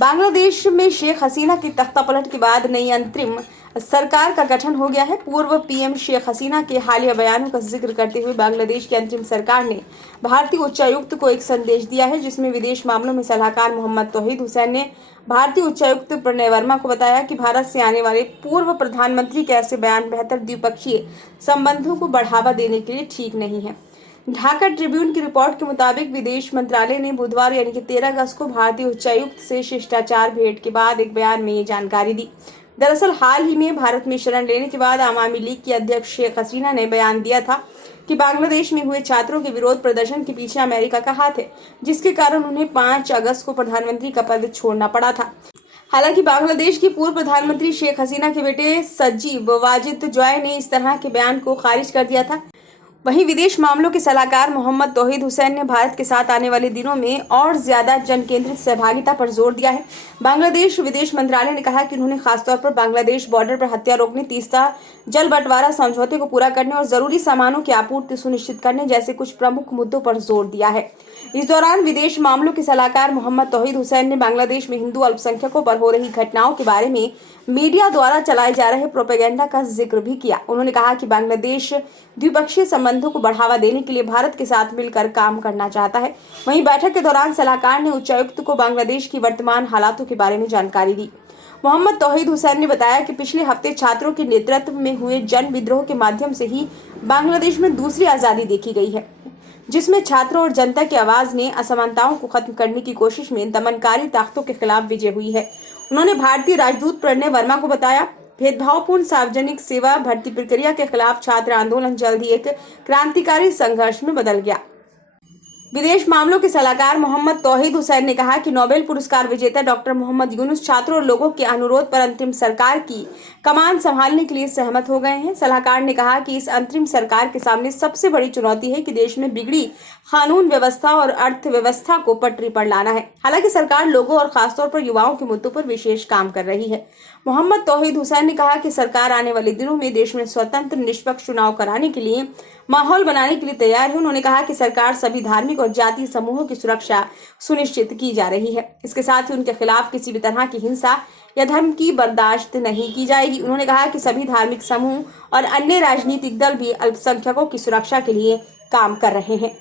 बांग्लादेश में शेख हसीना की तख्तापलट के बाद नई अंतरिम सरकार का गठन हो गया है। पूर्व पीएम शेख हसीना के हालिया बयानों का जिक्र करते हुए बांग्लादेश की अंतरिम सरकार ने भारतीय उच्चायुक्त को एक संदेश दिया है, जिसमें विदेश मामलों में सलाहकार मोहम्मद तौहीद हुसैन ने भारतीय उच्चायुक्त प्रणय वर्मा को बताया कि भारत से आने वाले पूर्व प्रधानमंत्री के ऐसे बयान बेहतर द्विपक्षीय संबंधों को बढ़ावा देने के लिए ठीक नहीं है। ढाका ट्रिब्यून की रिपोर्ट के मुताबिक विदेश मंत्रालय ने बुधवार यानी कि 13 अगस्त को भारतीय उच्चायुक्त से शिष्टाचार भेंट के बाद एक बयान में ये जानकारी दी। दरअसल हाल ही में भारत में शरण लेने के बाद आवामी लीग की अध्यक्ष शेख हसीना ने बयान दिया था कि बांग्लादेश में हुए छात्रों के विरोध प्रदर्शन के पीछे अमेरिका का हाथ है, जिसके कारण उन्हें 5 अगस्त को प्रधानमंत्री का पद छोड़ना पड़ा था। हालांकि बांग्लादेश की पूर्व प्रधानमंत्री शेख हसीना के बेटे सजीब वाजिद जॉय ने इस तरह के बयान को खारिज कर दिया था। वहीं विदेश मामलों के सलाहकार मोहम्मद तौहीद हुसैन ने भारत के साथ आने वाले दिनों में और ज्यादा जन केंद्रित सहभागिता पर जोर दिया है। बांग्लादेश विदेश मंत्रालय ने कहा कि उन्होंने खासतौर पर बांग्लादेश बॉर्डर पर हत्या रोकने, तीस्ता जल बंटवारा समझौते को पूरा करने और जरूरी सामानों की आपूर्ति सुनिश्चित करने जैसे कुछ प्रमुख मुद्दों पर जोर दिया है। इस दौरान विदेश मामलों के सलाहकार मोहम्मद तौहीद हुसैन ने बांग्लादेश में हिंदू अल्पसंख्यकों पर हो रही घटनाओं के बारे में मीडिया द्वारा चलाए जा रहे प्रोपेगेंडा का जिक्र भी किया। उन्होंने कहा कि बांग्लादेश द्विपक्षीय संबंधों को बढ़ावा देने के लिए भारत के साथ मिलकर काम करना चाहता है। वहीं बैठक के दौरान सलाहकार ने उच्चायुक्त को बांग्लादेश की वर्तमान हालातों के बारे में जानकारी दी। मोहम्मद तौहीद हुसैन ने बताया कि पिछले हफ्ते छात्रों के नेतृत्व में हुए जन विद्रोह के माध्यम से ही बांग्लादेश में दूसरी आजादी देखी गई है, जिसमें छात्रों और जनता की आवाज ने असमानताओं को खत्म करने की कोशिश में दमनकारी ताकतों के खिलाफ विजय हुई है। उन्होंने भारतीय राजदूत प्रणय वर्मा को बताया, भेदभावपूर्ण सार्वजनिक सेवा भर्ती प्रक्रिया के खिलाफ छात्र आंदोलन जल्द ही एक क्रांतिकारी संघर्ष में बदल गया। विदेश मामलों के सलाहकार मोहम्मद तौहीद हुसैन ने कहा कि नोबेल पुरस्कार विजेता डॉक्टर मोहम्मद यूनुस छात्रों और लोगों के अनुरोध पर अंतरिम सरकार की कमान संभालने के लिए सहमत हो गए हैं। सलाहकार ने कहा कि इस अंतरिम सरकार के सामने सबसे बड़ी चुनौती है कि देश में बिगड़ी कानून व्यवस्था और अर्थव्यवस्था को पटरी पर लाना है। हालांकि सरकार लोगों और खासतौर पर युवाओं के मुद्दों पर विशेष काम कर रही है। मोहम्मद तौहीद हुसैन ने कहा कि सरकार आने वाले दिनों में देश में स्वतंत्र निष्पक्ष चुनाव कराने के लिए माहौल बनाने के लिए तैयार है। उन्होंने कहा कि सरकार सभी धार्मिक और जातीय समूहों की सुरक्षा सुनिश्चित की जा रही है। इसके साथ ही उनके खिलाफ किसी भी तरह की हिंसा या धर्म की बर्दाश्त नहीं की जाएगी। उन्होंने कहा कि सभी धार्मिक समूह और अन्य राजनीतिक दल भी अल्पसंख्यकों की सुरक्षा के लिए काम कर रहे हैं।